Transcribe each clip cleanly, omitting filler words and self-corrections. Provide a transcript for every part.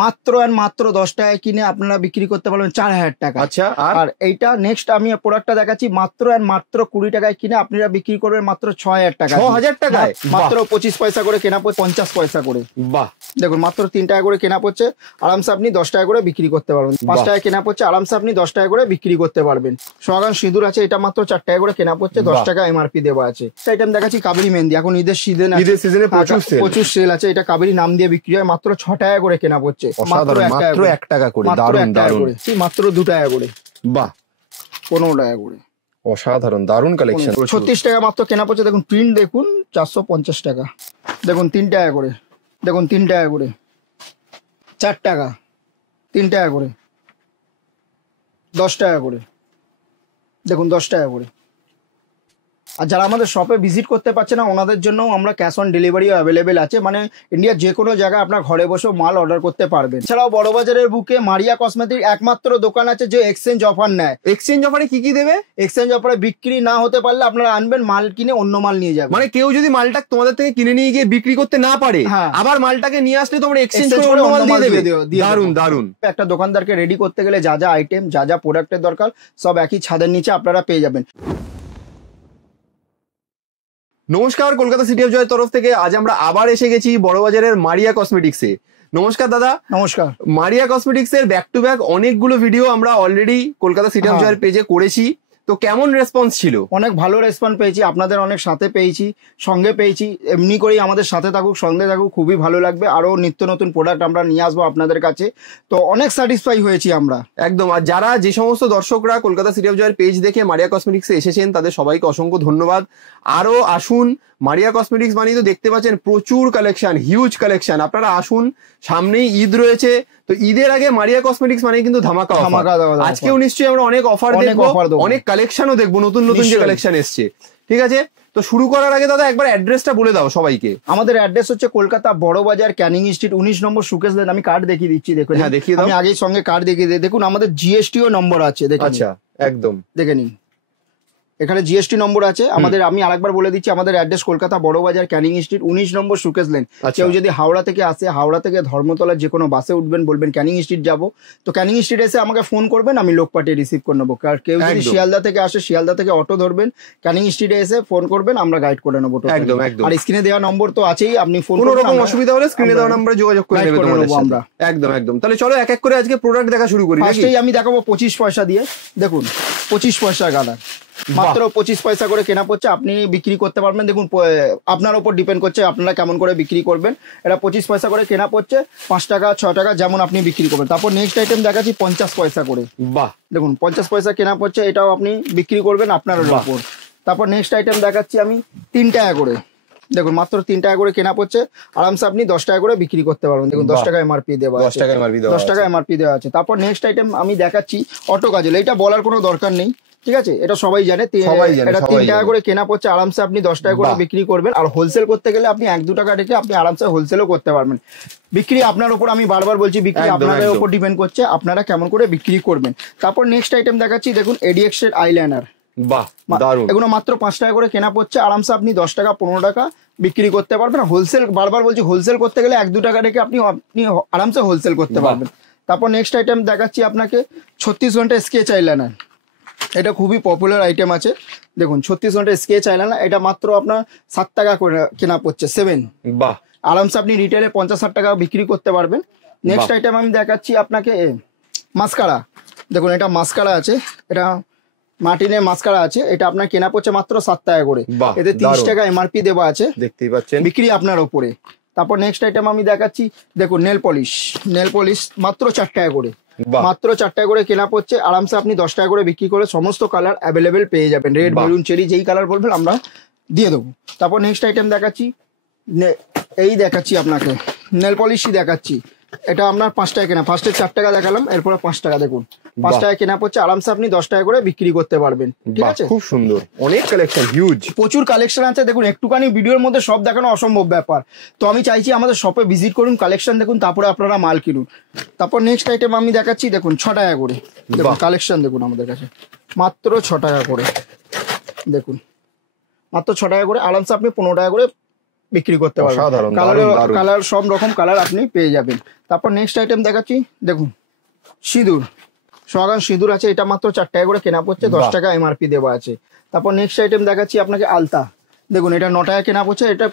মাত্র আর মাত্র 10 টাকায় কিনে আপনারা বিক্রি করতে পারবেন 4000 টাকা। আচ্ছা, আর এইটা নেক্সট আমি প্রোডাক্টটা দেখাচ্ছি মাত্র আর মাত্র 20 টাকায় কিনে আপনারা বিক্রি করবেন মাত্র 6000 টাকা। 6000 টাকায় মাত্র 25 পয়সা করে কেনা পড়ছে, 50 পয়সা করে। বাহ, দেখুন মাত্র 3 টাকা করে কেনা পড়ছে, আরামসে আপনি 10 টাকা করে বিক্রি করতে পারবেন। 5 টাকা কেনা পড়ছে, আরামসে আপনি 10 টাকা করে বিক্রি করতে পারবেন। সোহাগান সিঁদুর আছে, এটা মাত্র 4 টাকা করে কেনা পড়ছে, 10 টাকা এমআরপি দেওয়া আছে। আইটেম দেখাচ্ছি কাবেরী মেহেন্দি, এখন ঈদের সিজনে প্রচুর সেল আছে। এটা কাবেরী নাম দিয়ে বিক্রি হয়, মাত্র 6 টাকা করে কেনা পড়ছে, মাত্র 1 টাকা করে, মাত্র 2 টাকা করে। বাহ, 15 টাকা করে। অসাধারণ, দারুণ কালেকশন। 36 টাকা মাত্র কেনা পড়ছে। দেখুন প্রিন্ট দেখুন, 450 টাকা। দেখুন 3 টাকা করে, দেখুন 3 টাকা করে, 4 টাকা, 3 টাকা করে, 10 টাকা করে, দেখুন 10 টাকা করে। আর যারা আমাদের শপে ভিজিট করতে পারছে না ওনাদের জন্য আমরা ক্যাশ অন ডেলিভারিও অ্যাভেলেবেল আছে, মানে ইন্ডিয়ার যে কোনো জায়গায় আপনার ঘরে বসেও মাল অর্ডার করতে পারবেন। এছাড়াও বড়বাজারের বুকে মারিয়া কসমেটিক একমাত্র দোকান আছে যে এক্সচেঞ্জ অফার নেয়। এক্সচেঞ্জ অফারে কি কি দেবে? এক্সচেঞ্জ অফারে বিক্রি না হতে পারলে আপনারা আনবেন, মাল কিনে অন্য মাল নিয়ে যাবেন। মানে কেউ যদি মালটা তোমাদের থেকে কিনে নিয়ে গিয়ে বিক্রি করতে না পারে, আবার মালটাকে নিয়ে আসলে তোমরা এক্সচেঞ্জ করে অন্য মাল দিয়ে দেবে। দারুণ দারুণ। একটা দোকানদারকে রেডি করতে গেলে যা যা আইটেম, যা যা প্রোডাক্টের দরকার সব একই ছাদের নিচে আপনারা পেয়ে যাবেন। নমস্কার, কলকাতা সিটি অফ জয়ের তরফ থেকে আজ আমরা আবার এসে গেছি বড়বাজারের মারিয়া কসমেটিক্সে। নমস্কার দাদা। নমস্কার। মারিয়া কসমেটিক্স এর ব্যাক টু ব্যাক অনেকগুলো ভিডিও আমরা অলরেডি কলকাতা সিটি অফ জয়ের পেজে করেছি, তো কেমন রেসপন্স ছিল? অনেক ভালো রেসপন্স পেয়েছি, আপনাদের অনেক সাথে পেয়েছি, সঙ্গে পেয়েছি। এমনি করেই আমাদের সাথে থাকুক, সঙ্গে থাকুক, খুবই ভালো লাগবে। আরো নিত্য নতুন প্রোডাক্ট আমরা নিয়ে আসবো আপনাদের কাছে, তো অনেক স্যাটিসফাই হয়েছি আমরা একদম। আর যারা যে সমস্ত দর্শকরা কলকাতা সিটি অফ জয়ের পেজ দেখে মারিয়া কসমেটিক্সে এসেছেন তাদের সবাইকে অসংখ্য ধন্যবাদ। আরো আসুন, মারিয়া কসমেটিক্স মানে তো দেখতে পাচ্ছেন প্রচুর কালেকশন, হিউজ কালেকশন। আপনারা আসুন, সামনেই ঈদ রয়েছে, তো ঈদের আগে মারিয়া কসমেটিক্স মানে কিন্তু ধামাকা অফার। আজকেও নিশ্চয়ই আমরা অনেক অফার দেখবো, অনেক কালেকশনও দেখবো, নতুন নতুন যে কালেকশন এসছে। ঠিক আছে, তো শুরু করার আগে দাদা একবার অ্যাড্রেসটা বলে দাও সবাইকে। আমাদের অ্যাড্রেস হচ্ছে কলকাতা বড়বাজার, ক্যানিং স্ট্রিট, 19 নম্বর সুকেশ লেন। আমি কার্ড দেখিয়ে দিচ্ছি, দেখুন। হ্যাঁ, দেখিয়ে দাও। আমি আগের সঙ্গে কার্ড দেখিয়ে দিই। দেখুন আমাদের জিএসটিও নম্বর আছে, দেখুন। আচ্ছা, একদম দেখে নিন, এখানে জিএসটি নম্বর আছে আমাদের। আমি আরেকবার বলে দিচ্ছি, আমাদের অ্যাড্রেস কলকাতা বড়বাজার, ক্যানিং স্ট্রিট, 19 নম্বর সুকেশ লেন। কেউ যদি হাওড়া থেকে আসে, হাওড়া থেকে ধর্মতলার যে কোনো বাসে উঠবেন, বলবেন ক্যানিং স্ট্রিট যাবো, তো ক্যানিং স্ট্রিট এসে আমাকে ফোন করবেন, আমি লোক পাঠিয়ে রিসিভ করে নেবো। আর কেউ যদি শিয়ালদা থেকে আসে, শিয়ালদা থেকে অটো ধরবেন, ক্যানিং স্ট্রিটে এসে ফোন করবেন, আমরা গাইড করে নেবো। আর স্ক্রিনে দেওয়া নম্বর তো আছেই, আপনি ফোন কোনো রকম অসুবিধা হলে স্ক্রিনে দেওয়া নম্বরে যোগাযোগ করে নেবেন আমরা। একদম একদম। তাহলে চলো এক এক করে আজকে প্রোডাক্ট দেখা শুরু করি। ফার্স্টেই আমি দেখাবো 25 পয়সা দিয়ে। দেখুন 25 পয়সা গালার, মাত্র 25 পয়সা করে কেনা পড়ছে, আপনি বিক্রি করতে পারবেন। দেখুন আপনার উপর ডিপেন্ড করছে আপনারা কেমন করে বিক্রি করবেন। এটা 25 পয়সা করে কেনা পড়ছে, 5 টাকা 6 টাকা যেমন আপনি বিক্রি করবেন। তারপর নেক্সট আইটেম দেখাচ্ছি 50 পয়সা করে। বাহ, দেখুন 50 পয়সা কেনা পড়ছে, এটাও আপনি বিক্রি করবেন আপনার উপর। তারপর নেক্সট আইটেম দেখাচ্ছি আমি 3 টাকা করে। দেখুন মাত্র 3 টাকা করে কেনা পড়ছে, আরামসে আপনি 10 টাকা করে বিক্রি করতে পারবেন। দেখুন 10 টাকা এমআরপি দেওয়া আছে, 10 টাকা এমআরপি দেওয়া আছে। তারপর নেক্সট আইটেম আমি দেখাচ্ছি অটো কাজল। এটা বলার কোনো দরকার নেই, ঠিক আছে, এটা সবাই জানে। এটা 3 টাকা করে কেনা পড়ছে, আরামসে আপনি 10 টাকা করে বিক্রি করবেন। আর হোলসেল করতে গেলে আপনি 1-2 টাকা রেখে আপনি আরামসে হোলসেলও করতে পারবেন। বিক্রি আপনার উপর, আমি বারবার বলছি, বিক্রি আপনাদের উপর ডিপেন্ড করছে আপনারা কেমন করে বিক্রি করবেন। তারপর নেক্সট আইটেম দেখাচ্ছি, দেখুন এডিএক্স এর আইলাইনার। বাহ, দারুণ। এগুলো মাত্র 5 টাকা করে কেনা পড়ছে, আরামসে আপনি 10 টাকা 15 টাকা বিক্রি করতে পারবেন। হোলসেল, বারবার বলছি, হোলসেল করতে গেলে 1-2 টাকা রেখে আপনি আরামসে হোলসেল করতে পারবেন। তারপর নেক্সট আইটেম দেখাচ্ছি আপনাকে 36 ঘন্টা স্কেচ আইলাইনার। এটা খুবই পপুলার আইটেম আছে। দেখুন 36 ঘন্টা স্কেচ আইলাইনার, এটা মাত্র আপনার 7 টাকা করে কেনা পড়ছে, 7। বাহ, আরামসে আপনি রিটেলে 50-60 টাকা বিক্রি করতে পারবেন। নেক্সট আইটেম আমি দেখাচ্ছি আপনাকে মাস্কারা। দেখুন এটা মাস্কারা আছে, এটা মার্টিনের মাস্কারা আছে, এটা আপনার কেনা পড়ছে মাত্র 7 টাকা করে। এতে 30 টাকা এমআরপি দেওয়া আছে, দেখতেই পাচ্ছেন, বিক্রি আপনার ওপরে। তারপর নেক্সট আইটেম আমি দেখাচ্ছি, দেখুন নেল পলিশ। নেল পলিশ মাত্র 4 টাকা করে, মাত্র 4 টাকা করে কেনা পড়ছে, আরামসে আপনি 10 টাকা করে বিক্রি করে সমস্ত কালার অ্যাভেলেবেল পেয়ে যাবেন। রেড, মেরুন, চেরি, যেই কালার বলবেন আমরা দিয়ে দেবো। তারপর নেক্সট আইটেম দেখাচ্ছি, এই দেখাচ্ছি আপনাকে নেল পলিশই দেখাচ্ছি। এটা আপনার 5 টাকা কেনা, ফার্স্টে 4 টাকা দেখালাম, এরপরে 5 টাকা। দেখুন 5 টাকা কেনা পড়ছে, আরামসে আপনি 10 টাকা করে বিক্রি করতে পারবেন। ঠিক আছে, খুব সুন্দর, অনেক কালেকশন, হিউজ, প্রচুর কালেকশন আছে। দেখুন একটুখানি ভিডিওর মধ্যে সব দেখানো অসম্ভব ব্যাপার, তো আমি চাইছি আমাদের শপে ভিজিট করুন, কালেকশন দেখুন, তারপরে আপনারা মাল কিনুন। তারপর নেক্সট আইটেম আমি দেখাচ্ছি, দেখুন 6 টাকা করে। দেখুন কালেকশন দেখুন আমাদের কাছে মাত্র 6 টাকা করে। দেখুন মাত্র 6 টাকা করে, আরামসে আপনি 15 টাকা করে বিক্রি করতে পারবেন। অসাধারণ, কালার দারুণ, দারুণ। কালার সব রকম কালার আপনি পেয়ে যাবেন। তারপর নেক্সট আইটেম দেখাচ্ছি, দেখুন সিঁদুর, সোহাগান সিঁদুর আছে, এটা মাত্র 4 টাকা করে কেনা পড়ছে, 10 বাহ। টাকা এমআরপি দেওয়া আছে। তারপর নেক্সট আইটেম দেখাচ্ছি আপনাকে আলতা, দেখুন এটা 9 টাকা কেনা পড়ছে, এটা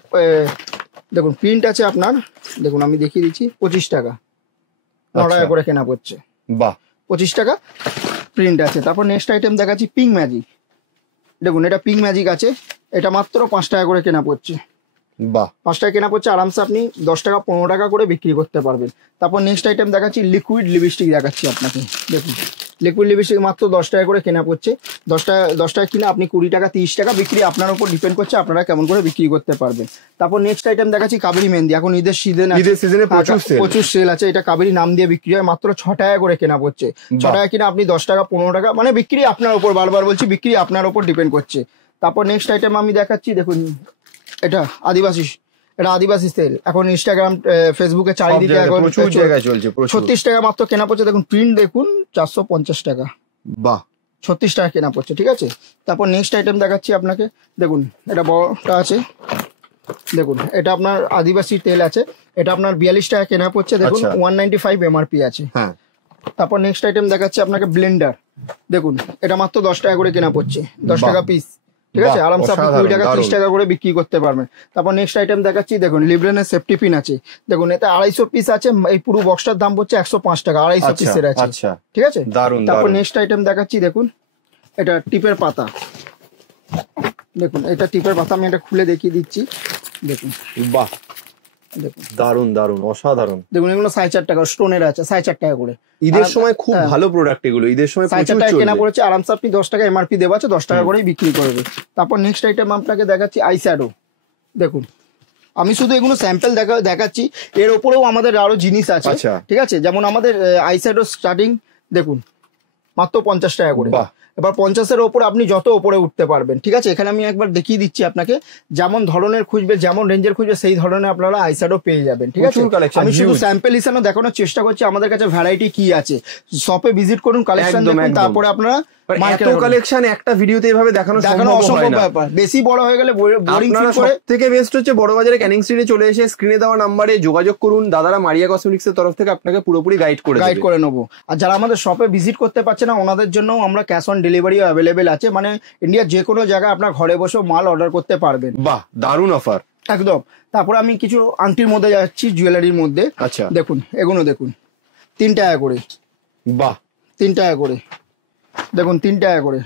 দেখুন প্রিন্ট আছে আপনার, দেখুন আমি দেখিয়ে দিচ্ছি 25 টাকা, 9 টাকা আচ্ছা। করে কেনা পড়ছে, বাহ 25 টাকা প্রিন্ট আছে। তারপর নেক্সট আইটেম দেখাচ্ছি পিঙ্ক ম্যাজিক, দেখুন এটা পিঙ্ক ম্যাজিক আছে, এটা মাত্র 5 টাকা করে কেনা পড়ছে, বাহ 5 টাকা কেনা পড়ছে, আরামসে আপনি 10 টাকা 15 টাকা করে বিক্রি করতে পারবেন। তারপর নেক্সট আইটেম দেখাচ্ছি লিকুইড লিপস্টিক দেখাচ্ছি আপনাকে, দেখুন লিকুইড লিপস্টিক মাত্র 10 টাকা করে কেনা পড়ছে, 10 টাকা কিনে আপনি 20 টাকা 30 টাকা বিক্রি, আপনার উপর ডিপেন্ড করছে আপনারা কেমন করে বিক্রি করতে পারবেন। তারপর নেক্সট আইটেম দেখাচ্ছি কাবেরি মেহেন্দি, এখন ঈদের সিজন আছে, ঈদের সিজনে প্রচুর সেল। প্রচুর সেল আছে, এটা কাবেরি নাম দিয়ে বিক্রি হয়, মাত্র 6 টাকা করে কেনা পড়ছে, 6 বাহ। টাকা কিনে আপনি 10 টাকা 15 টাকা মানে বিক্রি আপনার উপর, বারবার বলছি বিক্রি আপনার উপর ডিপেন্ড করছে। তারপর নেক্সট আইটেম আমি দেখাচ্ছি, দেখুন এটা আদিবাসী, এটা আদিবাসী সেল, এখন ইনস্টাগ্রাম ফেসবুকে সব চারিদিকে জায়গায় এখন প্রচুর জায়গায় চলছে, প্রচুর। 36 টাকা মাত্র কেনা পড়ছে, দেখুন প্রিন্ট দেখুন 450 টাকা, বাহ 36 টাকা কেনা পড়ছে, ঠিক আছে। তারপর নেক্সট আইটেম দেখাচ্ছি আপনাকে, দেখুন এটা বড়টা আছে, দেখুন এটা আপনার আদিবাসী তেল আছে, এটা আপনার 42 টাকা কেনা পড়ছে, দেখুন আচ্ছা। 195 এমআরপি আছে। হ্যাঁ তারপর নেক্সট আইটেম দেখাচ্ছি আপনাকে ব্লেন্ডার, দেখুন এটা মাত্র 10 টাকা করে কেনা পড়ছে, 10 বাহ। টাকা পিস, ঠিক আছে, বাহ, আরামসে আপনি অসাধারণ, 20 টাকা 30 দারুণ। টাকা করে বিক্রি করতে পারবেন। তারপর নেক্সট আইটেম দেখাচ্ছি, দেখুন লিব্রেনের সেফটি পিন আছে, দেখুন এতে 250 পিস আছে, এই পুরো বক্সটার দাম পড়ছে 105 টাকা, 250 আচ্ছা পিসের আছে, আচ্ছা ঠিক আছে। দারুণ তারপর দারুণ। নেক্সট আইটেম দেখাচ্ছি, দেখুন এটা টিপের পাতা, দেখুন এটা টিপের পাতা, আমি এটা খুলে দেখিয়ে দিচ্ছি, দেখুন বাহ দেখুন দারুণ দারুণ অসাধারণ। দেখুন এগুলো 4.5 টাকা স্টোনের আছে, 4.5 টাকা করে, ঈদের সময় খুব হ্যাঁ। ভালো প্রোডাক্ট এগুলো, ঈদের সময় 4.5 প্রচুর টাকা কেনা চলবে। পড়েছে, আরামসে আপনি 10 টাকা এমআরপি দেওয়া আছে, 10 টাকা করেই বিক্রি করবে। তারপর নেক্সট আইটেম আপনাকে দেখাচ্ছি আইশ্যাডো, দেখুন আমি শুধু এগুলো স্যাম্পল দেখাচ্ছি, এর ওপরেও আমাদের আরো জিনিস আছে, আচ্ছা। ঠিক আছে, যেমন আমাদের আইশ্যাডো স্টার্টিং দেখুন মাত্র 50 টাকা করে, বাহ। এবার 50-এর ওপর আপনি যত ওপরে উঠতে পারবেন, ঠিক আছে। এখানে আমি একবার দেখিয়ে দিচ্ছি আপনাকে, যেমন ধরনের খুঁজবে, যেমন রেঞ্জের খুঁজবে, সেই ধরনের আপনারা আইশ্যাডো পেয়ে যাবেন, ঠিক আছে। প্রচুর collection, আমি শুধু huge। স্যাম্পল হিসাবে দেখানোর চেষ্টা করছি আমাদের কাছে ভ্যারাইটি কি আছে, শপে ভিজিট করুন, কালেকশন একদম, দেখুন, একদম। তারপরে আপনারা এত market এ করুন। কালেকশন একটা ভিডিওতে এভাবে দেখানো দেখানো সম্ভব হয় অসম্ভব না। ব্যাপার, বেশি বড় হয়ে গেলে বোরিং আপনারা ফিল করে। সবথেকে বেস্ট হচ্ছে বড়বাজারে ক্যানিং স্ট্রিটে চলে এসে স্ক্রিনে দেওয়া নাম্বারে যোগাযোগ করুন, দাদারা মারিয়া কসমেটিক্স এর তরফ থেকে আপনাকে পুরোপুরি গাইড করে গাইড দেবে। করে নেবো। আর যারা আমাদের শপে ভিজিট করতে পারছে না, ওনাদের জন্য আমরা ক্যাশ অন ডেলিভারি অ্যাভেলেবেল আছে, মানে ইন্ডিয়ার যে কোনো জায়গায় আপনার ঘরে বসে মাল অর্ডার করতে পারবেন, বাহ দারুণ অফার। একদম। তারপরে আমি কিছু আংটির মধ্যে যাচ্ছি, জুয়েলারির মধ্যে, আচ্ছা দেখুন এগুলো দেখুন 3 টাকা করে, বাহ 3 টাকা করে, দেখুন 3 টাকা করে,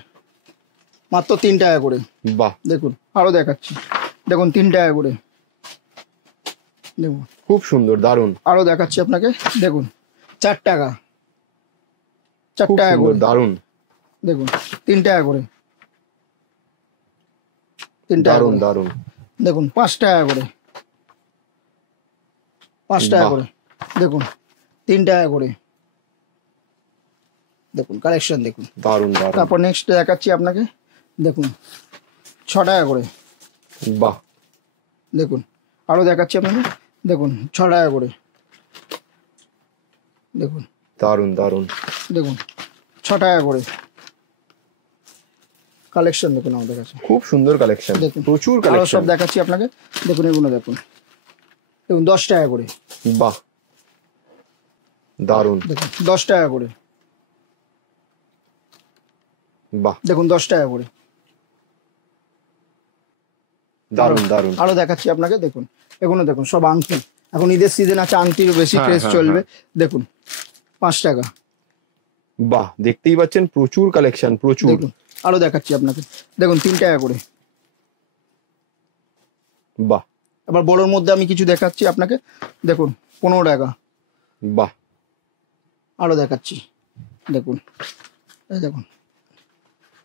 মাত্র 3 টাকা করে, বাহ দেখুন আরো দেখাচ্ছি, দেখুন 3 টাকা করে, দেখুন খুব সুন্দর দারুণ, আরো দেখাচ্ছি আপনাকে, দেখুন 4 টাকা, 4 খুব টাকা সুন্দর করে, দারুণ, দেখুন 3 টাকা করে, 3 টাকা দারুণ করে, দারুণ, দেখুন 5 টাকা করে, 5 টাকা বাহ। করে, দেখুন 3 টাকা করে, দেখুন কালেকশন দেখুন। দারুণ দারুণ, তারপর নেক্সট দেখাচ্ছি আপনাকে, দেখুন 6 টাকা করে, বাহ দেখুন আরো দেখাচ্ছি আপনাকে, দেখুন 6 টাকা করে, দেখুন দারুণ দারুণ, দেখুন 6 টাকা করে, কালেকশন দেখুন আমাদের কাছে, খুব সুন্দর কালেকশন, দেখুন প্রচুর আরো কালেকশন, সব দেখাচ্ছি আপনাকে, দেখুন এগুলো দেখুন, দেখুন 10 টাকা করে, বাহ দারুণ, দেখুন 10 টাকা করে, বাহ দেখুন 10 টাকা করে, দারুণ দারুণ, আরো দেখাচ্ছি আপনাকে, দেখুন এগুলো দেখুন সব আংটি, এখন ঈদের সিজন আছে, আংটির বেশি হ্যাঁ, ক্রেজ হ্যাঁ, চলবে, দেখুন 5 টাকা, বাহ দেখতেই পাচ্ছেন প্রচুর কালেকশন, প্রচুর, দেখুন আরো দেখাচ্ছি আপনাকে, দেখুন 3 টাকা করে। বাহ এবার বড়োর মধ্যে আমি কিছু দেখাচ্ছি আপনাকে, দেখুন 15 টাকা, বাহ আরো দেখাচ্ছি, দেখুন এই দেখুন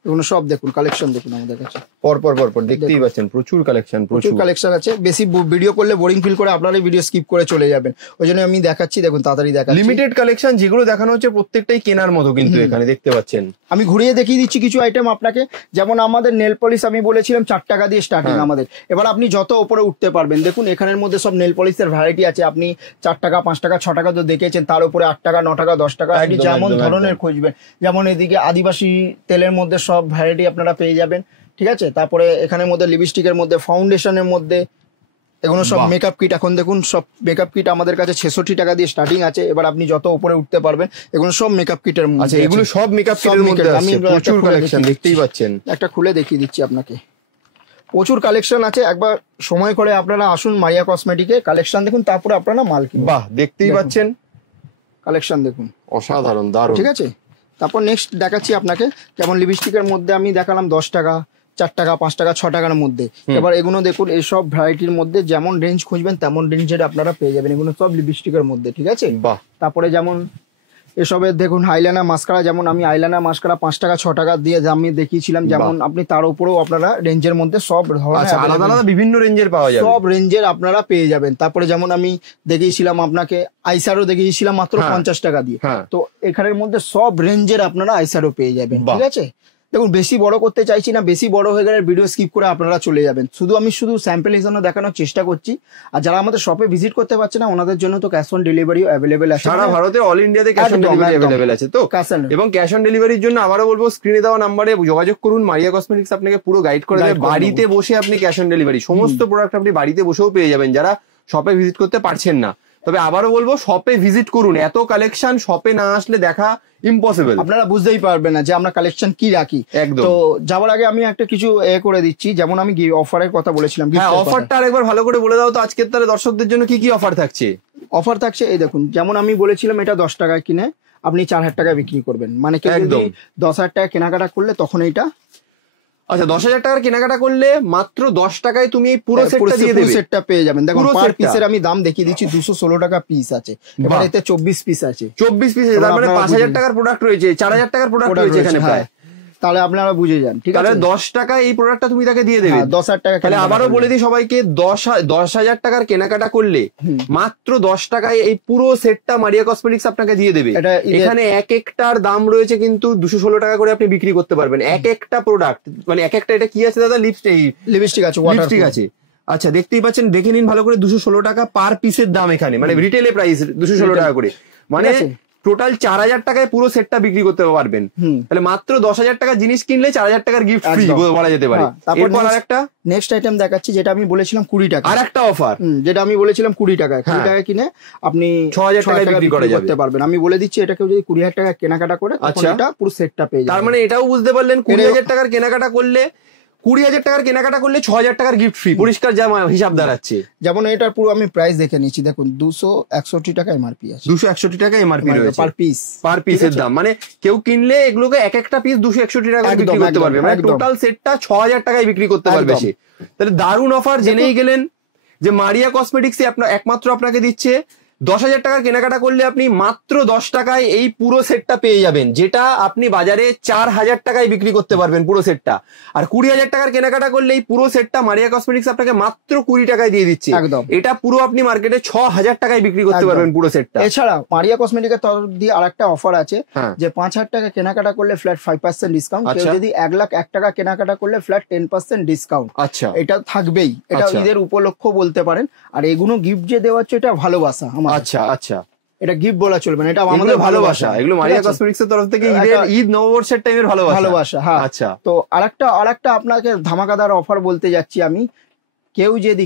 এগুলো সব দেখুন কালেকশন দেখুন আমাদের কাছে, পর পর পর পর দেখতেই পাচ্ছেন প্রচুর কালেকশন, প্রচুর প্রচুর কালেকশন আছে। বেশি ভিডিও করলে বোরিং ফিল করে আপনারা ভিডিও স্কিপ করে চলে যাবেন, ওই জন্য আমি দেখাচ্ছি, দেখুন তাড়াতাড়ি দেখাচ্ছি। লিমিটেড কালেকশন যেগুলো দেখানো হচ্ছে প্রত্যেকটাই কেনার মতো, কিন্তু এখানে দেখতে পাচ্ছেন আমি ঘুরিয়ে দেখিয়ে দিচ্ছি কিছু আইটেম আপনাকে, যেমন আমাদের নেল পলিশ আমি বলেছিলাম 4 টাকা দিয়ে স্টার্টিং হ্যাঁ। আমাদের, এবার আপনি যত উপরে উঠতে পারবেন, দেখুন এখানের মধ্যে সব নেল পলিশের ভ্যারাইটি আছে, আপনি 4 টাকা 5 টাকা 6 টাকা তো দেখেছেন, তার উপরে 8 টাকা 9 টাকা 10 টাকা, আপনি একদম, যেমন একদম, ধরনের একদম। খুঁজবেন, যেমন এদিকে আদিবাসী তেলের মধ্যে সব ভ্যারাইটি আপনারা পেয়ে যাবেন, ঠিক আছে। তারপরে এখানের মধ্যে লিপস্টিকের মধ্যে, ফাউন্ডেশনের মধ্যে, এগুলো সব বাহ। Makeup kit. এখন দেখুন সব মেকআপ কিট আমাদের কাছে 66 টাকা দিয়ে স্টার্টিং আছে। এবার আপনি যত উপরে উঠতে পারবেন, এগুলো সব মেকআপ কিটের মধ্যে। আচ্ছা, এগুলো সব মেকআপ কিটের মধ্যে আমি আছে, প্রচুর কালেকশন দেখতেই পাচ্ছেন। একটা খুলে দেখিয়ে দিচ্ছি আপনাকে, প্রচুর কালেকশন আছে। একবার সময় করে আপনারা আসুন মারিয়া কসমেটিকে, কালেকশন দেখুন, তারপরে আপনারা মাল কিনুন। বাহ, দেখতেই পাচ্ছেন কালেকশন দেখুন, অসাধারণ, দারুণ। ঠিক আছে। তারপর নেক্সট দেখাচ্ছি আপনাকে, যেমন লিপস্টিকের মধ্যে আমি দেখালাম 10 টাকা, 4 টাকা, 5 টাকা, 6 টাকার মধ্যে। এবার এগুলো দেখুন, এইসব ভ্যারাইটির মধ্যে যেমন রেঞ্জ খুঁজবেন তেমন রেঞ্জের আপনারা পেয়ে যাবেন। এগুলো সব লিপস্টিকের মধ্যে, ঠিক আছে। বাহ। তারপরে যেমন এসবের দেখুন আইলাইনার মাস্কারা, যেমন আমি আইলাইনার মাস্কারা 5 টাকা 6 টাকা দিয়ে আমি দেখিয়েছিলাম, যেমন আপনি তার উপরেও আপনারা রেঞ্জের মধ্যে সব ধরনের আচ্ছা, আলাদা আলাদা বিভিন্ন রেঞ্জের পাওয়া যাবে, সব রেঞ্জের আপনারা পেয়ে যাবেন। তারপরে যেমন আমি দেখিয়েছিলাম আপনাকে আইশ্যাডো দেখিয়েছিলাম মাত্র 50 টাকা দিয়ে। তো এখানের মধ্যে সব রেঞ্জের আপনারা আইশ্যাডো পেয়ে যাবেন, ঠিক আছে। দেখুন বেশি বড় করতে চাইছি না, বেশি বড় হয়ে গেলে ভিডিও স্কিপ করে আপনারা চলে যাবেন। আমি শুধু স্যাম্পল হিসেবে দেখানোর চেষ্টা করছি। আর যারা আমাদের শপে ভিজিট করতে পারছে না, ওনাদের জন্য তো ক্যাশ অন ডেলিভারিও অ্যাভেলেবেল আছে। সারা ভারতে অল ইন্ডিয়াতে ক্যাশ অন ডেলিভারি অ্যাভেলেবেল আছে তো। এবং ক্যাশ অন ডেলিভারির জন্য আবারও বলবো, স্ক্রিনে দেওয়া নাম্বারে যোগাযোগ করুন। মারিয়া কসমেটিক্স আপনাকে পুরো গাইড করে দেবে। বাড়িতে বসে আপনি ক্যাশ অন ডেলিভারি, সমস্ত প্রোডাক্ট আপনি বাড়িতে বসেও পেয়ে যাবেন, যারা শপে ভিজিট করতে পারছেন না। তবে আবারও বলবো, শপে ভিজিট করুন, এত কালেকশন শপে না আসলে দেখা ইম্পসিবল। আপনারা বুঝতেই পারবেন না যে আমরা কালেকশন কি রাখি। একদম। তো যাওয়ার আগে আমি একটা কিছু করে দিচ্ছি, যেমন আমি অফারের কথা বলেছিলাম। হ্যাঁ, অফারটা আরেকবার ভালো করে বলে দাও তো, আজকের তাহলে দর্শকদের জন্য কি কি অফার থাকছে। অফার থাকছে, এই দেখুন, যেমন আমি বলেছিলাম এটা 10 টাকায় কিনে আপনি 4000 টাকায় বিক্রি করবেন, মানে কেউ যদি 10,000 টাকা কেনাকাটা করলে তখন এইটা। আচ্ছা, 10,000 টাকার কেনাকাটা করলে মাত্র 10 টাকায় তুমি এই পুরো সেটটা দিয়ে দেবে, সেটটা পেয়ে যাবেন। দেখুন পার পিসের আমি দাম দেখিয়ে দিচ্ছি, 216 টাকা পিস আছে। এবার এতে 24 পিস আছে। 24 পিস আছে, তার মানে 5,000 টাকার প্রোডাক্ট রয়েছে, 4,000 টাকার প্রোডাক্ট রয়েছে এখানে প্রায়। তাহলে আপনারা বুঝে যান, ঠিক আছে। তাহলে 10 টাকায় এই প্রোডাক্টটা তুমি তাকে দিয়ে দেবে, 10,000 টাকা। তাহলে আবারও বলে দিই সবাইকে, 10,000 টাকার কেনাকাটা করলে মাত্র 10 টাকায় এই পুরো সেটটা মারিয়া কসমেটিক্স আপনাকে দিয়ে দেবে। এখানে এক একটার দাম রয়েছে কিন্তু 216 টাকা করে আপনি বিক্রি করতে পারবেন এক একটা প্রোডাক্ট, মানে এক একটা। এটা কি আছে দাদা? লিপস্টিক আছে, লিপস্টিক আছে। আচ্ছা, দেখতেই পাচ্ছেন, দেখে নিন ভালো করে, 216 টাকা পার পিসের দাম এখানে, মানে রিটেলে প্রাইস 216 টাকা করে, মানে টোটাল 4,000 টাকায় পুরো সেটটা বিক্রি করতে পারবেন। তাহলে মাত্র 10,000 টাকার জিনিস কিনলে 4,000 টাকার গিফট ফ্রি বলা যেতে পারে। এরপর আরেকটা নেক্সট আইটেম দেখাচ্ছি, যেটা আমি বলেছিলাম 20 টাকা। আর একটা অফার, যেটা আমি বলেছিলাম 20 টাকায়, 20 টাকায় কিনে আপনি 6,000 টাকায় বিক্রি করতে পারবেন। আমি বলে দিচ্ছি, এটা কেউ যদি 20,000 টাকা কেনাকাটা করে, আচ্ছা, এটা পুরো সেটটা পেয়ে যাবে। তার মানে এটাও বুঝতে পারলেন, 20,000 টাকার কেনাকাটা করলে 20,000 টাকার কেনাকাটা করলে 6,000 টাকার গিফট ফ্রি, পরিষ্কার যা হিসাব দাঁড়াচ্ছে। যেমন এটার পুরো আমি প্রাইস দেখে নিচ্ছি, দেখুন 261 টাকা এমআরপি আছে, 261 টাকা এমআরপি রয়েছে পার পিসের দাম। মানে কেউ কিনলে এগুলোকে এক একটা পিস 261 টাকা বিক্রি করতে পারবে, মানে টোটাল সেটটা 6,000 টাকায় বিক্রি করতে পারবে সে। তাহলে দারুণ অফার। জেনেই গেলেন যে মারিয়া কসমেটিক্স একমাত্র আপনাকে দিচ্ছে 10,000 টাকার কেনাকাটা করলে আপনি মাত্র 10 টাকায় এই পুরো সেটটা পেয়ে যাবেন, যেটা আপনি বাজারে 4,000 টাকায় বিক্রি করতে পারবেন পুরো সেটটা। আর 20,000 টাকার কেনাকাটা করলে এই পুরো সেটটা মারিয়া কসমেটিক্স আপনাকে মাত্র 20 টাকায় দিয়ে দিচ্ছে। এটা পুরো আপনি মার্কেটে 6,000 টাকায় বিক্রি করতে পারবেন পুরো সেটটা। এছাড়া মারিয়া কসমেটিক্সের তরফ দিয়ে আরেকটা অফার আছে, যে 5,000 টাকা কেনাকাটা করলে ফ্ল্যাট 5% ডিসকাউন্ট, কেউ যদি 1,01,000 টাকা কেনাকাটা করলে ফ্ল্যাট 10% ডিসকাউন্ট। আচ্ছা, এটা থাকবেই, এটা ঈদের উপলক্ষ বলতে পারেন। আর এগুলো গিফট যে দেওয়া হচ্ছে, এটা ভালোবাসা আমার। আচ্ছা আচ্ছা, এটা গিফট বলা চলবে না, এটা আমাদের ভালোবাসা। এগুলো মারিয়া কসমেটিক্স এর তরফ থেকে ঈদ নববর্ষের টাইমের ভালোবাসা। হ্যাঁ, আচ্ছা। তো আরেকটা আপনাকে ধামাকাদার অফার বলতে যাচ্ছি আমি। কেউ যদি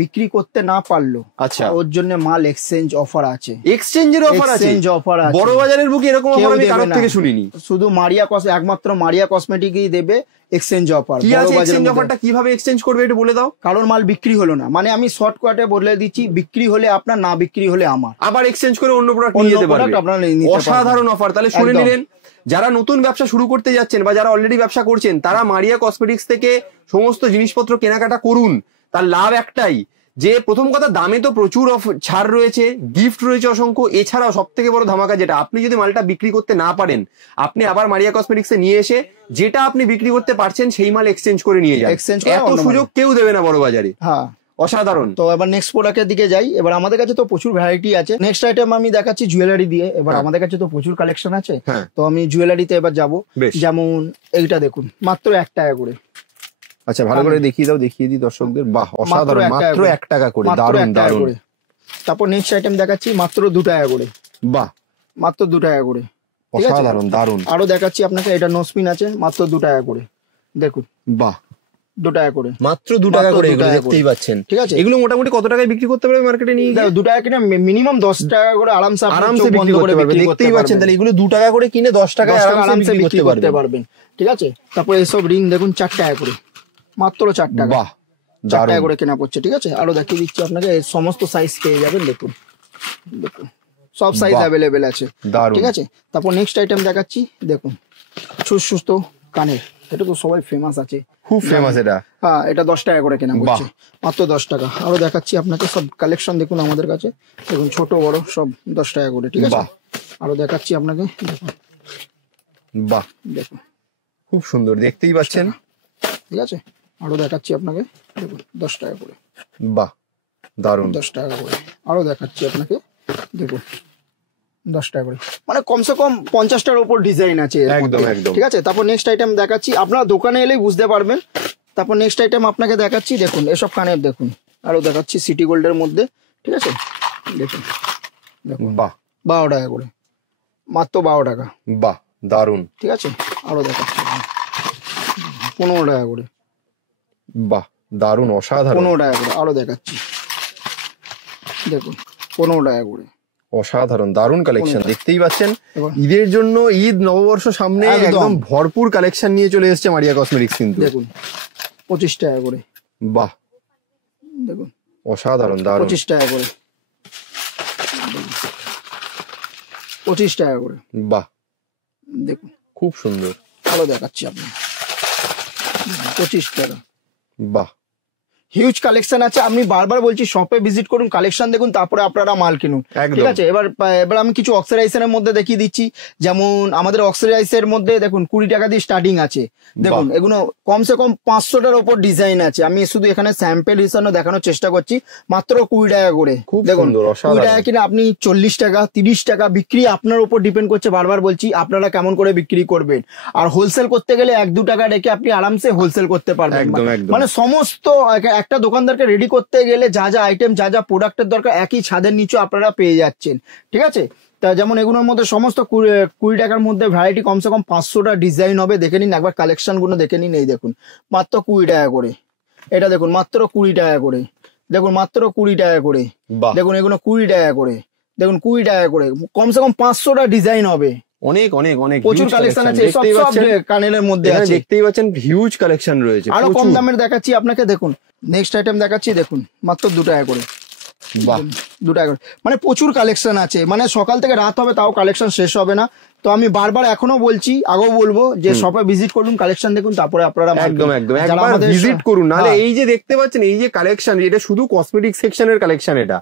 বিক্রি করতে না পারলো, আচ্ছা, ওর জন্য মাল এক্সচেঞ্জ অফার আছে। এক্সচেঞ্জের অফার আছে? বড় বাজারের বুকে এরকম অফার আমি কারোর থেকে শুনিনি। শুধু একমাত্র মারিয়া কসমেটিকই দেবে এক্সচেঞ্জ অফার। কি আছে এক্সচেঞ্জ অফারটা? কিভাবে এক্সচেঞ্জ করবে একটু বলে দাও। কারণ মাল বিক্রি হলো না, মানে আমি শর্টকাটে বলে দিচ্ছি, বিক্রি হলে আপনার, না বিক্রি হলে আমার, আবার এক্সচেঞ্জ করে অন্য প্রোডাক্ট নিয়ে যেতে পারবে। অসাধারণ অফার। তাহলে শুনে নিলেন, যারা নতুন ব্যবসা শুরু করতে যাচ্ছেন বা যারা অলরেডি ব্যবসা করছেন, তারা মারিয়া কসমেটিক্স থেকে সমস্ত জিনিসপত্র কেনাকাটা করুন। তার লাভ একটাই, যে প্রথম কথা, দামে তো প্রচুর ছাড় রয়েছে, গিফট রয়েছে অসংখ্য। এছাড়াও সব থেকে বড় ধামাকা যেটা, আপনি যদি মালটা বিক্রি করতে না পারেন, আপনি আবার মারিয়া কসমেটিক্সে নিয়ে এসে যেটা আপনি বিক্রি করতে পারছেন সেই মাল এক্সচেঞ্জ করে নিয়ে যান। এত সুযোগ কেউ দেবে না বড় বাজারে। হ্যাঁ, অসাধারণ। তো এবার নেক্সট প্রোডাক্টের দিকে যাই। এবার আমাদের কাছে তো প্রচুর ভ্যারাইটি আছে। নেক্সট আইটেম আমি দেখাচ্ছি জুয়েলারি দিয়ে। এবার আমাদের কাছে তো প্রচুর কালেকশন আছে, তো আমি জুয়েলারিতে এবার যাব। যেমন এইটা দেখুন, মাত্র 1 টাকা করে। আচ্ছা, ভালো করে দেখিয়ে দিই দর্শকদের। বাহ, অসাধারণ, মাত্র 1 টাকা করে, দারুণ দারুণ। তারপর নেক্সট আইটেম দেখাচ্ছি মাত্র 2 টাকা করে। বাহ, মাত্র 2 টাকা করে, অসাধারণ দারুণ। আরো দেখাচ্ছি আপনাকে, এটা নোসপিন আছে মাত্র 2 টাকা করে, দেখুন। বাহ, 2 টাকা করে, মাত্র 2 টাকা করে, মাত্র 2 এগুলো টাকা দেখতেই করে। পাচ্ছেন। ঠিক আছে, এগুলো মোটামুটি কত টাকায় বিক্রি করতে পারবে মার্কেটে নিয়ে গিয়ে? 2 টাকা কিনে মিনিমাম 10 টাকা করে আরামসে আপনি আরামসে চোখ বন্ধ বিক্রি করতে করে পারবে। বিক্রি করতে দেখতেই পাচ্ছেন, তাহলে এগুলো 2 টাকা করে কিনে 10 টাকায় 10 টাকা আরামসে বিক্রি করতে পারবেন। ঠিক আছে। তারপরে এসব রিং দেখুন 4 টাকা করে, মাত্র 4 টাকা, বাহ 4 টাকা দারুণ। করে কেনা পড়ছে। ঠিক আছে, আরো দেখিয়ে দিচ্ছি আপনাকে, এই সমস্ত সাইজ পেয়ে যাবেন। দেখুন দেখুন সব সাইজ বাহ। অ্যাভেলেবেল আছে। দারুণ। ঠিক আছে, তারপর নেক্সট আইটেম দেখাচ্ছি। দেখুন সুস্থ কানের, এটা তো সবাই ফেমাস আছে, খুব ফেমাস এটা। হ্যাঁ, এটা 10 টাকা করে কেনা পড়ছে, মাত্র 10 টাকা। আরো দেখাচ্ছি আপনাকে সব কালেকশন, দেখুন আমাদের কাছে, দেখুন ছোট বড় সব 10 টাকা করে। ঠিক আছে, বাহ। আরো দেখাচ্ছি আপনাকে, দেখুন বাহ দেখুন খুব সুন্দর, দেখতেই পাচ্ছেন। ঠিক আছে, আরো দেখাচ্ছি আপনাকে, দেখুন 10 টাকা করে, বাহ দারুণ। 10 টাকা করে। আরো দেখাচ্ছি আপনাকে, দেখুন 10 টাকা করে, মানে কমসে কম 50টার উপর ডিজাইন আছে এর একদম মধ্যে। একদম। ঠিক আছে, তারপর নেক্সট আইটেম দেখাচ্ছি, আপনার দোকানে এলেই বুঝতে পারবেন। তারপর নেক্সট আইটেম আপনাকে দেখাচ্ছি, দেখুন এসব কানের, দেখুন আরো দেখাচ্ছি সিটি গোল্ডের মধ্যে। ঠিক আছে, দেখুন বাহ 12 টাকা করে, মাত্র 12 টাকা। বাহ দারুণ। ঠিক আছে, আরো দেখাচ্ছি 15 টাকা করে, বাহ দারুণ, অসাধারণ 15 টাকা করে। আরো দেখাচ্ছি, দেখুন 15 টাকা করে। অসাধারণ, দারুণ কালেকশন। দেখতেই পাচ্ছেন, এবার ঈদের জন্য, ঈদ নববর্ষ সামনে, একদম। একদম ভরপুর কালেকশন নিয়ে চলে এসেছে মারিয়া কসমেটিক্স কিন্তু। দেখুন 25 টাকা করে, বাহ দেখুন অসাধারণ, দারুণ। 25 টাকা করে, 25 টাকা করে। বাহ দেখুন খুব সুন্দর। আরো দেখাচ্ছি আপনি, 25 টাকা। বাহ হিউজ কালেকশন আছে, আমি বারবার বলছি শপে ভিজিট করুন, কালেকশন দেখুন, তারপরে আপনারা মাল কিনুন। একদম। ঠিক আছে, এবার এবার আমি কিছু অক্সিডাইজের মধ্যে দেখিয়ে দিচ্ছি। যেমন আমাদের অক্সিডাইজের মধ্যে দেখুন 20 টাকা দিয়ে স্টার্টিং আছে। দেখুন এগুলো কমসে কম 500টার উপর ডিজাইন আছে। আমি শুধু এখানে স্যাম্পল হিসাবে দেখানোর চেষ্টা করছি, মাত্র 20 টাকা করে। খুব দেখুন সুন্দর, 20 অসাধারণ। টাকা কিনে আপনি 40 টাকা 30 টাকা বিক্রি আপনার উপর ডিপেন্ড করছে। বারবার বলছি, আপনারা কেমন করে বিক্রি করবেন। আর হোলসেল করতে গেলে 1-2 টাকা রেখে আপনি আরামসে হোলসেল করতে পারবেন। একদম, একদম। মানে সমস্ত একটা দোকানদারকে রেডি করতে গেলে যা যা আইটেম, যা যা প্রোডাক্টের দরকার, একই ছাদের নিচে আপনারা পেয়ে যাচ্ছেন। ঠিক আছে, তা যেমন এগুলোর মধ্যে সমস্ত 20 টাকার মধ্যে ভ্যারাইটি কমসে কম 500টা ডিজাইন হবে। দেখে নিন একবার, কালেকশন গুলো দেখে নিন। এই দেখুন মাত্র 20 টাকা করে, এটা দেখুন মাত্র 20 টাকা করে, দেখুন মাত্র 20 টাকা করে। বাহ দেখুন এগুলো 20 টাকা করে, দেখুন 20 টাকা করে, কমসে কম 500টা ডিজাইন হবে। অনেক অনেক অনেক প্রচুর huge কালেকশন collection। আছে, সব দেখতেই সব পাচ্ছেন, কানেলের মধ্যে এখানে আছে। দেখতেই পাচ্ছেন হিউজ কালেকশন রয়েছে, আরো কম প্রচুর। দামের দেখাচ্ছি আপনাকে, দেখুন নেক্সট আইটেম দেখাচ্ছি, দেখুন মাত্র 2 টাকা করে। বাহ 2 টাকা করে, মানে প্রচুর কালেকশন আছে। মানে সকাল থেকে রাত হবে তাও কালেকশন শেষ হবে না। তো আমি বারবার এখনো বলছি, আগেও বলবো যে শপে ভিজিট করুন, কালেকশন দেখুন, তারপরে আপনারা মাল একদম কিনুন। একদম, যারা একবার আমাদের ভিজিট করুন। নাহলে হ্যাঁ, এই যে দেখতে পাচ্ছেন, এই যে কালেকশন, এটা শুধু কসমেটিক সেকশনের কালেকশন, এটা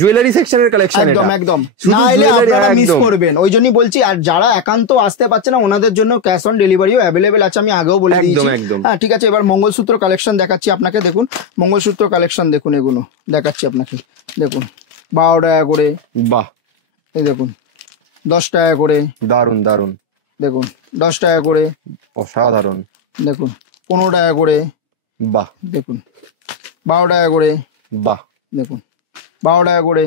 জুয়েলারি সেকশনের কালেকশন, একদম একদম, শুধু না এলে jewelry, আপনারা মিস একদম। করবেন। ওই জন্যই বলছি, আর যারা একান্ত আসতে পারছে না ওনাদের জন্য ক্যাশ অন ডেলিভারিও অ্যাভেলেবেল আছে, আমি আগেও বলে একদম, দিয়েছি। একদম। হ্যাঁ ঠিক আছে, এবার মঙ্গলসূত্র কালেকশন দেখাচ্ছি আপনাকে। দেখুন মঙ্গলসূত্র কালেকশন দেখুন, এগুলো দেখাচ্ছি আপনাকে। দেখুন 12 টাকা করে, বাহ এই দেখুন 10 টাকা করে, দারুন দারুন, দেখুন 10 টাকা করে, অসাধারণ, দেখুন 15 টাকা করে, বাহ দেখুন 12 টাকা করে, বাহ দেখুন 12 টাকা করে,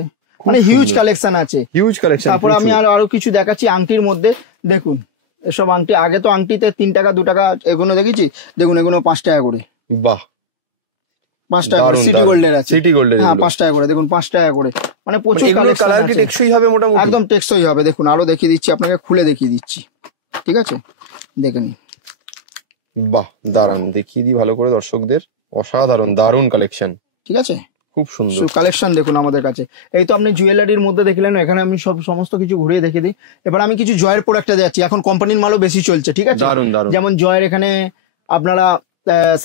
মানে হিউজ কালেকশন আছে। Huge collection. তারপর আমি আরো কিছু দেখাচ্ছি আংটির মধ্যে। দেখুন এসব আংটি, আগে তো আংটিতে 3 টাকা 2 টাকা এগুলো দেখেছি, দেখুন এগুলো 5 টাকা করে, বাহ 5 টাকা করে। সিটি গোল্ডের আছে, সিটি গোল্ডের, হ্যাঁ 5 টাকা করে, দেখুন 5 টাকা করে। মানে প্রচুর কালেকশন কালার কি আছে, টেকসই হবে মোটামুটি? একদম টেকসই হবে। দেখুন আরো দেখিয়ে দিচ্ছি আপনাকে, খুলে দেখিয়ে দিচ্ছি। ঠিক আছে, দেখে নিন। বাহ দারুন, দেখিয়ে দিই ভালো করে দর্শকদের। অসাধারণ, দারুন কালেকশন, ঠিক আছে, খুব সুন্দর। কালেকশন দেখুন আমাদের কাছে। এই তো আপনি জুয়েলারির মধ্যে দেখলেন, এখানে আমি সমস্ত কিছু ঘুরিয়ে দেখে দিই। এবার আমি কিছু জয়ের প্রোডাক্টে যাচ্ছি, এখন কোম্পানির মালও বেশি চলছে। ঠিক আছে, দারুন দারুন। যেমন জয়ের এখানে আপনারা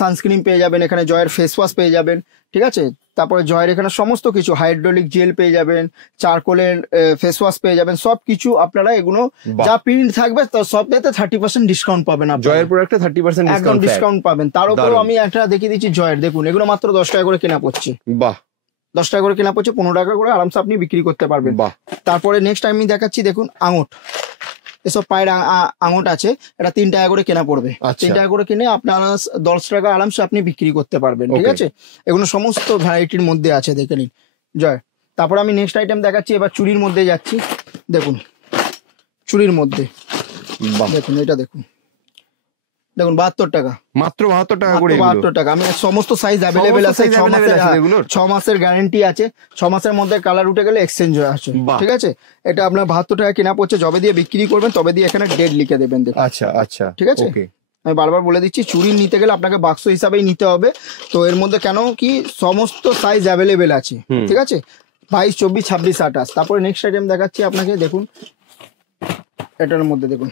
সানস্ক্রিন পেয়ে যাবেন, এখানে জয়ের ফেস ওয়াশ পেয়ে যাবেন। ঠিক আছে, তারপরে জয়ের এখানে সমস্ত কিছু, হাইড্রোলিক জেল পেয়ে যাবেন, চারকোলের ফেস ওয়াশ পেয়ে যাবেন, সবকিছু আপনারা এগুলো যা প্রিন্ট থাকবে তো সবটাতে 30% ডিসকাউন্ট পাবেন। জয়ের প্রোডাক্টে 30% একদম ডিসকাউন্ট পাবেন। তার উপর দারুন। আমি একটা দেখিয়ে দিচ্ছি জয়ের, দেখুন এগুলো মাত্র 10 টাকা করে কেনা পড়ছে। বাহ 10 টাকা করে কেনা পড়ছে, 15 টাকা করে আরামসে আপনি বিক্রি করতে পারবেন। বাহ। তারপরে নেক্সট আমি দেখাচ্ছি, দেখুন আঙুট, এসব পায়ের আঙুট আছে, এটা 3 টাকা করে কেনা পড়বে। আচ্ছা। 3 টাকা করে কিনে আপনারা 10 টাকা আরামসে আপনি বিক্রি করতে পারবেন। ঠিক Okay. আছে, এগুলো সমস্ত ভ্যারাইটির মধ্যে আছে, দেখে নিন জয়। তারপর আমি নেক্সট আইটেম দেখাচ্ছি, এবার চুড়ির মধ্যে যাচ্ছি। দেখুন চুড়ির মধ্যে, বাহ দেখুন এটা দেখুন, দেখুন 72 টাকা, মাত্র 72 টাকা করে এগুলো। 72 টাকা। আমি সমস্ত সাইজ অ্যাভেলেবেল আছে, size available আছে এগুলোর? 6 মাসের গ্যারান্টি আছে, 6 মাসের মধ্যে কালার উঠে গেলে এক্সচেঞ্জ হয়ে আসে, বাহ। ঠিক আছে। এটা আপনার 72 টাকা কেনা পড়ছে, যবে দিয়ে বিক্রি করবেন তবে দিয়ে এখানে ডেট লিখে দেবেন, দেখুন। আচ্ছা আচ্ছা, ঠিক আছে। ওকে। আমি বারবার বলে দিচ্ছি, চুড়ি নিতে গেলে আপনাকে বাক্স হিসাবেই নিতে হবে। তো এর মধ্যে কেন কি সমস্ত সাইজ অ্যাভেলেবেল আছে, ঠিক আছে। 22, 24, 26, 28। তারপরে নেক্সট আইটেম দেখাচ্ছি আপনাকে, দেখুন এটার মধ্যে দেখুন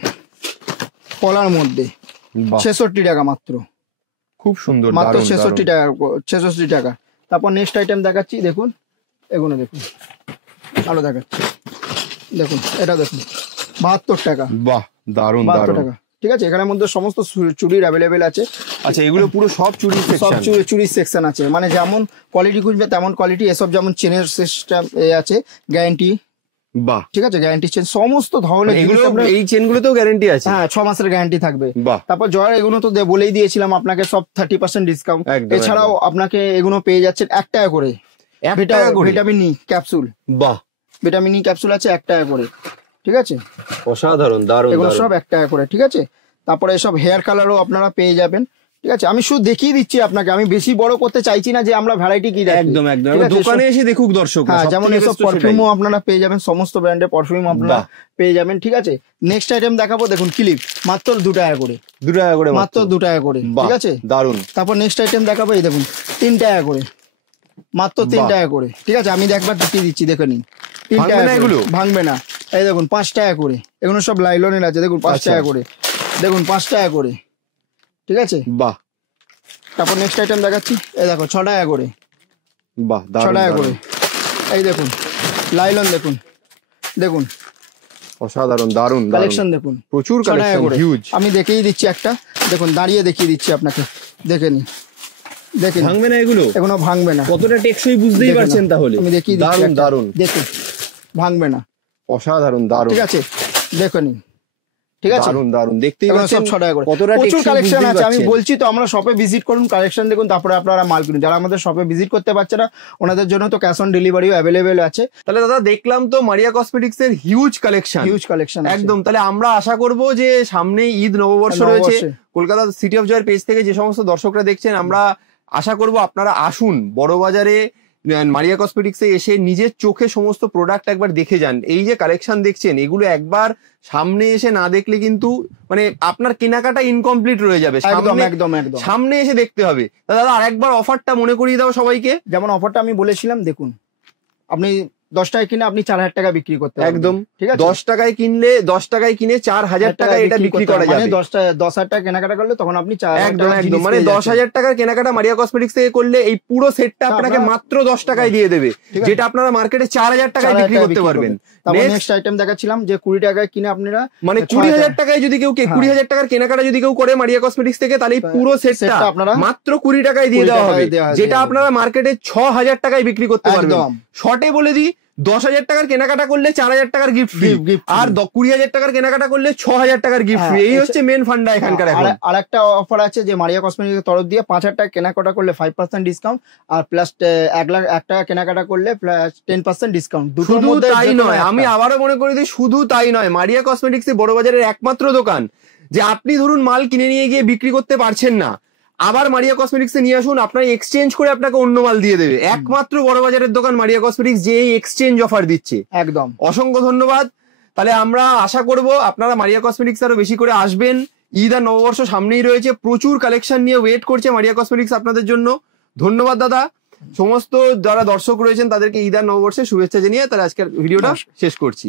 পলার মধ্যে বাহ, 66 টাকা মাত্র, খুব সুন্দর, মাত্র দারুণ, 66 দারুণ। টাকা, 66 টাকা। তারপর নেক্সট আইটেম দেখাচ্ছি, দেখুন এগুলো দেখুন, ভালো দেখাচ্ছি, দেখুন এটা দেখুন 72 টাকা, বাহ, দারুণ 72 দারুণ। টাকা, ঠিক আছে। এখানের মধ্যে সমস্ত চুড়ির অ্যাভেলেবেল আছে, আচ্ছা, এগুলো পুরো সব চুরি সব সেকশন? চুড়ির সেকশন আছে, মানে যেমন কোয়ালিটি খুঁজবে তেমন কোয়ালিটি। এসব যেমন চেনের সিস্টেম আছে, গ্যারান্টি, বাহ, ঠিক আছে, গ্যারান্টি চেন, সমস্ত ধরনের এগুলো জিনিস আপনার- এই চেনগুলোতেও গ্যারান্টি আছে? হ্যাঁ, 6 মাসের গ্যারান্টি থাকবে। বাহ, তারপর জয়ার এগুলো তো বলেই দিয়েছিলাম আপনাকে, সব 30% ডিসকাউন্ট। একদম, এছাড়াও আপনাকে এগুলো পেয়ে যাচ্ছেন 1 টাকা করে, 1 টাকা করে? ভিটামিন ই ক্যাপসুল, বাহ, ভিটামিন ই ক্যাপসুল আছে 1 টাকা করে, ঠিক আছে। অসাধারণ, দারুণ এগুলো দারুণ। সব 1 টাকা করে, ঠিক আছে। তারপরে এসব হেয়ার কালারও আপনারা পেয়ে যাবেন, ঠিক আছে। আমি শুধু দেখিয়ে দিচ্ছি আপনাকে, আমি বেশি বড় করতে চাইছি না যে আমরা ভ্যারাইটি কি রাখি। একদম একদম, ঠিক আছে, দোকানে এসে দেখুক দর্শক। হ্যাঁ, যেমন এসব পারফিউমও আপনারা পেয়ে যাবেন, সমস্ত ব্র্যান্ডের পারফিউম আপনারা বাহ। পেয়ে যাবেন, ঠিক আছে। নেক্সট আইটেম দেখাবো, দেখুন ক্লিপ, মাত্র 2 টাকা করে, 2 টাকা করে মাত্র 2 টাকা করে, ঠিক আছে। দারুণ। তারপর নেক্সট আইটেম দেখাবো, এই দেখুন 3 টাকা করে, মাত্র 3 বাহ। টাকা করে, ঠিক আছে। আমি একবার দেখিয়ে দিচ্ছি, দেখে নিন। 3 ভাঙবে টাকা না করে, এগুলো? ভাঙবে না। এই দেখুন 5 টাকা করে, এগুলো সব লাইলনের আছে, দেখুন 5 আচ্ছা। টাকা করে, দেখুন 5 টাকা করে, ঠিক আছে। বাহ, তারপর নেক্সট আইটেম দেখাচ্ছি, এই দেখো 6 টাকা করে, বাহ, 6 দারুণ টাকা করে। দারুণ। এই দেখুন লাইলন, দেখুন দেখুন অসাধারণ, দারুণ দারুণ। কালেকশন দেখুন, প্রচুর 6 টাকা কালেকশন, করে। হিউজ। আমি দেখিয়ে দিচ্ছি একটা, দেখুন দাঁড়িয়ে দেখিয়ে দিচ্ছি আপনাকে, দেখে নিন, দেখে নিন। ভাঙবে না এগুলো? এগুলো ভাঙবে না, কতটা টেকসই বুঝতেই দেখে পারছেন নাও। তাহলে। আমি দেখিয়ে দিচ্ছি দারুণ একটা, দারুণ, দেখুন ভাঙবে না, অসাধারণ, দারুণ, ঠিক আছে, দেখে নিন, ঠিক আছে। দারুণ দারুণ। দেখতেই এগুলো পাচ্ছেন সব 6 টাকা করে, কতটা প্রচুর টেকসই, কালেকশন বুঝতেই আছে। আমি পারছেন। বলছি তো, আমরা শপে ভিজিট করুন, কালেকশন দেখুন, তারপরে আপনারা মাল কিনুন। যারা আমাদের শপে ভিজিট করতে পারছে না, ওনাদের জন্য তো ক্যাশ অন ডেলিভারিও অ্যাভেলেবেল আছে, তাহলে দাদা দেখলাম তো মারিয়া কসমেটিক্স এর হিউজ কালেকশন, হিউজ কালেকশন একদম। তাহলে আমরা আশা করব যে সামনে ঈদ নববর্ষ রয়েছে, নববর্ষে। কলকাতা সিটি অফ জয়ের পেজ থেকে যে সমস্ত দর্শকরা দেখছেন, আমরা আশা করব আপনারা আসুন বড় বাজারে মারিয়া কসমেটিক্স এ এসে নিজের চোখে সমস্ত প্রোডাক্ট একবার দেখে যান। এই যে কালেকশন দেখছেন, এগুলো একবার সামনে এসে না দেখলে কিন্তু মানে আপনার কেনাকাটা ইনকমপ্লিট রয়ে যাবে। একদম সামনে একদম একদম। সামনে এসে দেখতে হবে। তা দাদা আরেকবার অফারটা মনে করিয়ে দাও সবাইকে। যেমন অফারটা আমি বলেছিলাম, দেখুন আপনি 10 টাকায় কিনে আপনি 4000 টাকা বিক্রি করতে পারবেন, একদম, ঠিক আছে। 10 টাকায় কিনলে 10 টাকায় কিনে 4000 টাকায় এটা বিক্রি করা মানে যাবে। 10,000 টাকা কেনাকাটা করলে তখন আপনি 4000 একদম টাকার একদম, জিনিস মানে পেয়ে যাচ্ছেন। 10,000 টাকার কেনাকাটা মারিয়া কসমেটিক্স থেকে করলে এই পুরো সেটটা আপনাকে আপনারা- মাত্র 10 টাকায় দিয়ে দেবে, ঠিক আছে। যেটা আপনারা মার্কেটে 4000 টাকায় 4000 বিক্রি টাকায় করতে পারবেন। তারপর Next, নেক্সট আইটেম দেখাচ্ছিলাম যে 20 টাকায় কিনে আপনারা মানে 6,000 20,000 টাকায় যদি কেউ হ্যাঁ। 20,000 টাকার কেনাকাটা যদি কেউ করে মারিয়া কসমেটিক্স থেকে, তাহলে এই পুরো সেটটা সেটটা আপনারা মাত্র 20 টাকায় দিয়ে 20 দেওয়া হবে, টাকায় দেওয়া যেটা হবে। আপনারা মার্কেটে 6,000 টাকায় বিক্রি করতে পারবেন। একদম। শর্টে বলে দিই, 10,000 টাকার কেনাকাটা করলে 4,000 টাকার গিফট ফ্রি, gift free। আর 20,000 টাকার কেনাকাটা করলে 6,000 টাকার গিফট ফ্রি। হ্যাঁ, এই হচ্ছে মেন ফান্ডা এখানকার এখন। আর একটা অফার আছে যে মারিয়া কসমেটিক্স তরফ দিয়ে 5,000 টাকা কেনাকাটা করলে 5% ডিসকাউন্ট, আর প্লাস 1 টাকা কেনাকাটা করলে প্লাস 10% ডিসকাউন্ট। দুটোর শুধু মধ্যে তাই যেকোনো নয়, একটা। আমি আবারও মনে করি দিই, শুধু তাই নয়, মারিয়া কসমেটিক্স বড় বাজারের একমাত্র দোকান যে আপনি ধরুন মাল কিনে নিয়ে গিয়ে বিক্রি করতে পারছেন না, আবার মারিয়া কসমেটিক্স নিয়ে আসুন, আপনার এক্সচেঞ্জ করে আপনাকে অন্য মাল দিয়ে দেবে। একমাত্র বড় বাজারের দোকান মারিয়া কসমেটিক্স যে এই এক্সচেঞ্জ অফার দিচ্ছে। একদম। অসংখ্য ধন্যবাদ। তাহলে আমরা আশা করব আপনারা মারিয়া কসমেটিক্স আরো বেশি করে আসবেন। ঈদ আর নববর্ষ সামনেই রয়েছে, প্রচুর কালেকশন নিয়ে ওয়েট করছে মারিয়া কসমেটিক্স আপনাদের জন্য। ধন্যবাদ দাদা। সমস্ত যারা দর্শক রয়েছেন তাদেরকে ঈদ আর নববর্ষের শুভেচ্ছা জানিয়ে তাহলে আজকের ভিডিওটা শেষ করছি।